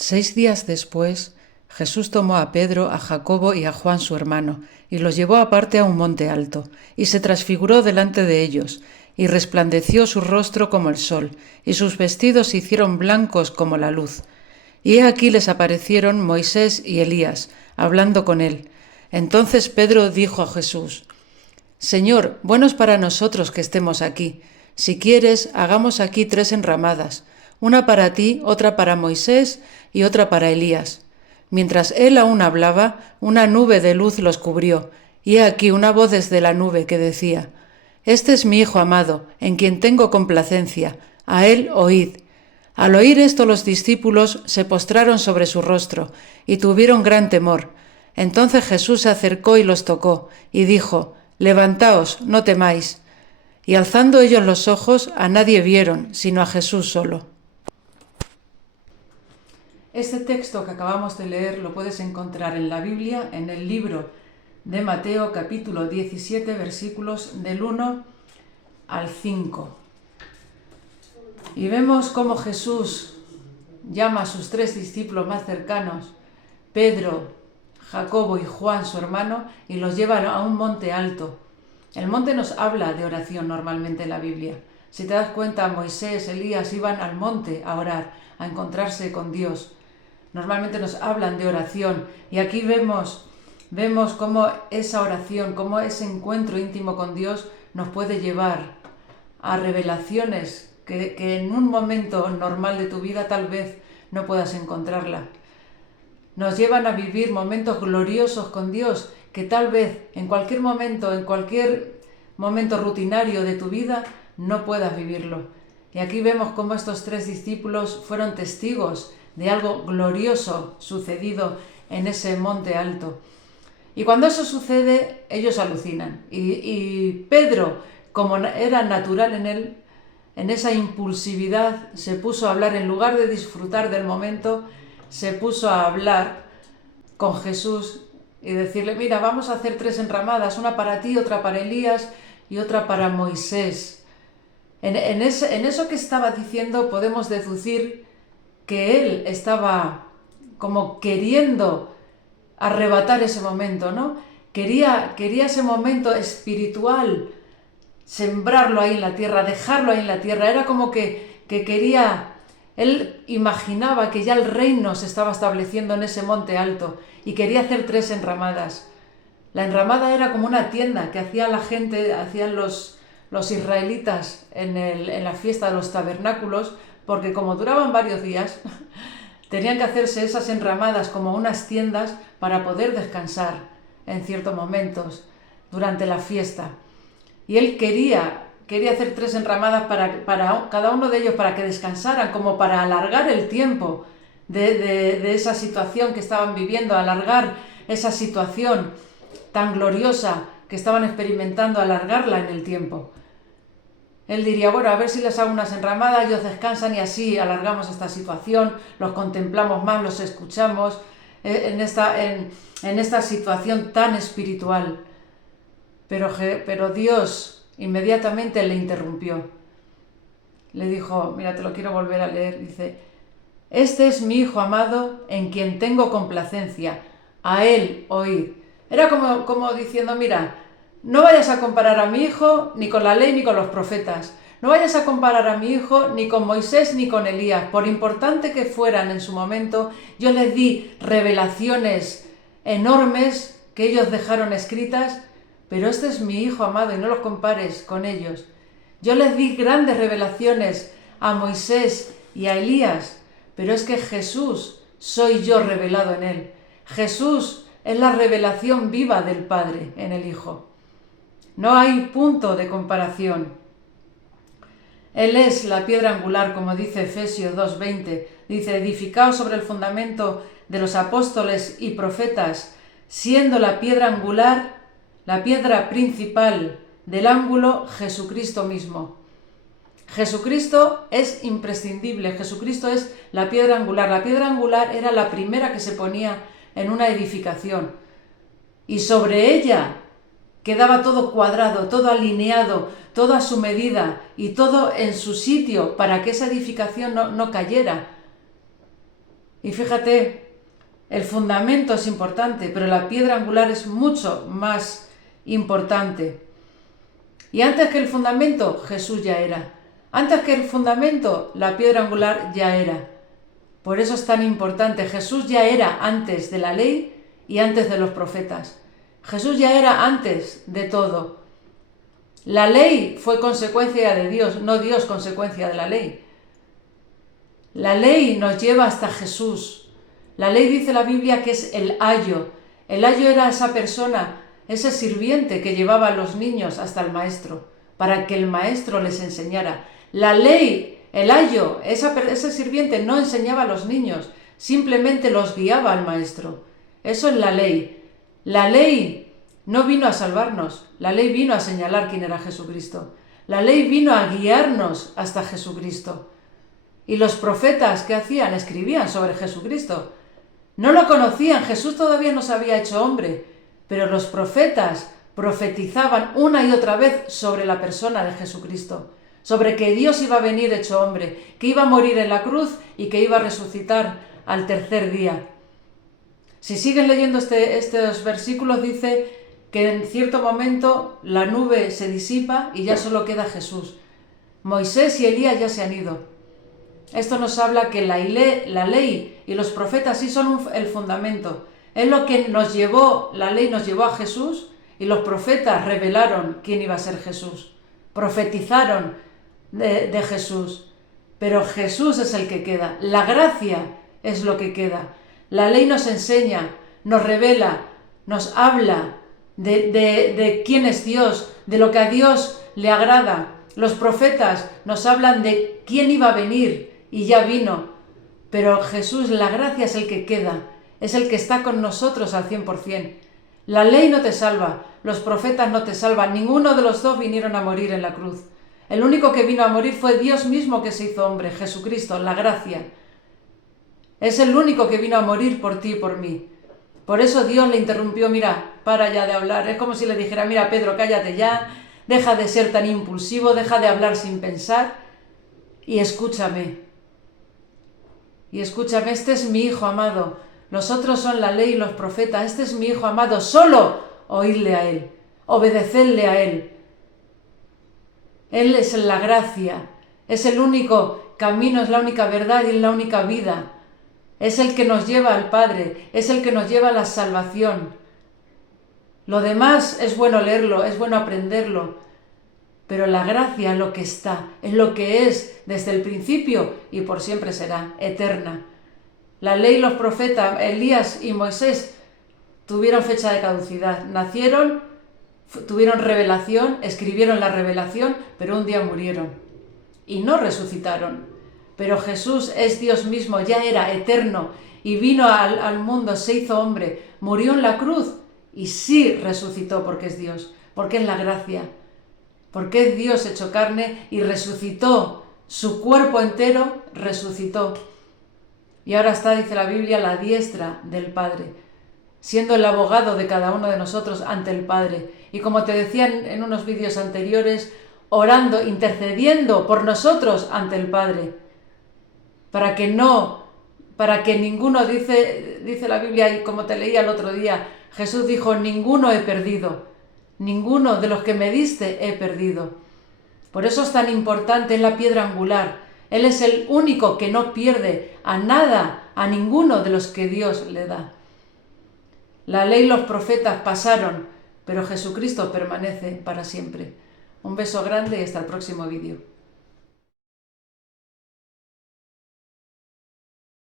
6 días después, Jesús tomó a Pedro, a Jacobo y a Juan su hermano, y los llevó aparte a un monte alto, y se transfiguró delante de ellos, y resplandeció su rostro como el sol, y sus vestidos se hicieron blancos como la luz. Y he aquí les aparecieron Moisés y Elías, hablando con él. Entonces Pedro dijo a Jesús: Señor, bueno es para nosotros que estemos aquí. Si quieres, hagamos aquí 3 enramadas, una para ti, otra para Moisés y otra para Elías. Mientras él aún hablaba, una nube de luz los cubrió, y he aquí una voz desde la nube que decía: Este es mi Hijo amado, en quien tengo complacencia, a él oíd. Al oír esto los discípulos se postraron sobre su rostro, y tuvieron gran temor. Entonces Jesús se acercó y los tocó, y dijo: Levantaos, no temáis. Y alzando ellos los ojos, a nadie vieron, sino a Jesús solo. Este texto que acabamos de leer lo puedes encontrar en la Biblia, en el libro de Mateo, capítulo 17, versículos del 1 al 5. Y vemos cómo Jesús llama a sus 3 discípulos más cercanos, Pedro, Jacobo y Juan, su hermano, y los lleva a un monte alto. El monte nos habla de oración normalmente en la Biblia. Si te das cuenta, Moisés, Elías iban al monte a orar, a encontrarse con Dios. Normalmente nos hablan de oración, y aquí vemos cómo esa oración, cómo ese encuentro íntimo con Dios nos puede llevar a revelaciones que en un momento normal de tu vida tal vez no puedas encontrarla. Nos llevan a vivir momentos gloriosos con Dios que tal vez en cualquier momento rutinario de tu vida no puedas vivirlo. Y aquí vemos cómo estos 3 discípulos fueron testigos de algo glorioso sucedido en ese monte alto. Y cuando eso sucede, ellos alucinan. Y Pedro, como era natural en él, en esa impulsividad, se puso a hablar, en lugar de disfrutar del momento, se puso a hablar con Jesús y decirle: mira, vamos a hacer 3 enramadas, una para ti, otra para Elías y otra para Moisés. En eso que estaba diciendo podemos deducir que él estaba como queriendo arrebatar ese momento, ¿no? Quería ese momento espiritual, sembrarlo ahí en la tierra, dejarlo ahí en la tierra. Era como que quería, él imaginaba que ya el reino se estaba estableciendo en ese monte alto y quería hacer 3 enramadas. La enramada era como una tienda que hacía la gente, hacían los israelitas en la fiesta de los tabernáculos, porque como duraban varios días, tenían que hacerse esas enramadas como unas tiendas para poder descansar en ciertos momentos durante la fiesta. Y él quería hacer 3 enramadas para cada uno de ellos, para que descansaran, como para alargar el tiempo de esa situación que estaban viviendo, alargar esa situación tan gloriosa que estaban experimentando, alargarla en el tiempo. Él diría: bueno, a ver si les hago unas enramadas, ellos descansan y así alargamos esta situación, los contemplamos más, los escuchamos en esta situación tan espiritual. Pero Dios inmediatamente le interrumpió. Le dijo: mira, te lo quiero volver a leer. Dice: Este es mi Hijo amado, en quien tengo complacencia, a él oíd. Era como diciendo: mira, no vayas a comparar a mi hijo ni con la ley ni con los profetas. No vayas a comparar a mi hijo ni con Moisés ni con Elías. Por importante que fueran en su momento, yo les di revelaciones enormes que ellos dejaron escritas, pero este es mi Hijo amado y no los compares con ellos. Yo les di grandes revelaciones a Moisés y a Elías, pero es que Jesús soy yo revelado en él. Jesús es la revelación viva del Padre en el Hijo. No hay punto de comparación. Él es la piedra angular, como dice Efesios 2:20. Dice: edificaos sobre el fundamento de los apóstoles y profetas, siendo la piedra angular, la piedra principal del ángulo, Jesucristo mismo. Jesucristo es imprescindible, Jesucristo es la piedra angular. La piedra angular era la primera que se ponía en una edificación, y sobre ella quedaba todo cuadrado, todo alineado, todo a su medida y todo en su sitio para que esa edificación no cayera. Y fíjate, el fundamento es importante, pero la piedra angular es mucho más importante. Y antes que el fundamento, Jesús ya era. Antes que el fundamento, la piedra angular ya era. Por eso es tan importante. Jesús ya era antes de la ley y antes de los profetas. Jesús ya era antes de todo. La ley fue consecuencia de Dios, no Dios consecuencia de la ley. La ley nos lleva hasta Jesús. La ley, dice la Biblia, que es el ayo. El ayo era esa persona, ese sirviente que llevaba a los niños hasta el maestro, para que el maestro les enseñara. La ley, el ayo, ese sirviente no enseñaba a los niños, simplemente los guiaba al maestro. Eso es la ley. La ley no vino a salvarnos, la ley vino a señalar quién era Jesucristo. La ley vino a guiarnos hasta Jesucristo. Y los profetas, ¿qué hacían? Escribían sobre Jesucristo. No lo conocían, Jesús todavía no se había hecho hombre, pero los profetas profetizaban una y otra vez sobre la persona de Jesucristo, sobre que Dios iba a venir hecho hombre, que iba a morir en la cruz y que iba a resucitar al tercer día. Si siguen leyendo estos versículos, dice que en cierto momento la nube se disipa y ya solo queda Jesús. Moisés y Elías ya se han ido. Esto nos habla que la ley y los profetas sí son el fundamento. Es lo que nos llevó, la ley nos llevó a Jesús y los profetas revelaron quién iba a ser Jesús. Profetizaron de Jesús. Pero Jesús es el que queda. La gracia es lo que queda. La ley nos enseña, nos revela, nos habla de quién es Dios, de lo que a Dios le agrada. Los profetas nos hablan de quién iba a venir y ya vino. Pero Jesús, la gracia es el que queda, es el que está con nosotros al 100%. La ley no te salva, los profetas no te salvan, ninguno de los dos vinieron a morir en la cruz. El único que vino a morir fue Dios mismo que se hizo hombre, Jesucristo, la gracia. Es el único que vino a morir por ti y por mí. Por eso Dios le interrumpió, mira, para ya de hablar. Es como si le dijera, mira Pedro, cállate ya, deja de ser tan impulsivo, deja de hablar sin pensar y escúchame. Y escúchame, este es mi Hijo amado. Los otros son la ley y los profetas. Este es mi Hijo amado. Solo oírle a Él, obedecerle a Él. Él es la gracia, es el único camino, es la única verdad y es la única vida. Es el que nos lleva al Padre, es el que nos lleva a la salvación. Lo demás es bueno leerlo, es bueno aprenderlo, pero la gracia es lo que está, es lo que es desde el principio y por siempre será, eterna. La ley, los profetas, Elías y Moisés tuvieron fecha de caducidad, nacieron, tuvieron revelación, escribieron la revelación, pero un día murieron y no resucitaron. Pero Jesús es Dios mismo, ya era eterno y vino al mundo, se hizo hombre, murió en la cruz y sí resucitó porque es Dios, porque es la gracia, porque es Dios hecho carne y resucitó, su cuerpo entero resucitó. Y ahora está, dice la Biblia, a la diestra del Padre, siendo el abogado de cada uno de nosotros ante el Padre. Y como te decía en unos vídeos anteriores, orando, intercediendo por nosotros ante el Padre, para que ninguno, dice la Biblia, y como te leía el otro día, Jesús dijo, ninguno he perdido, ninguno de los que me diste he perdido. Por eso es tan importante, es la piedra angular. Él es el único que no pierde a nada, a ninguno de los que Dios le da. La ley y los profetas pasaron, pero Jesucristo permanece para siempre. Un beso grande y hasta el próximo vídeo.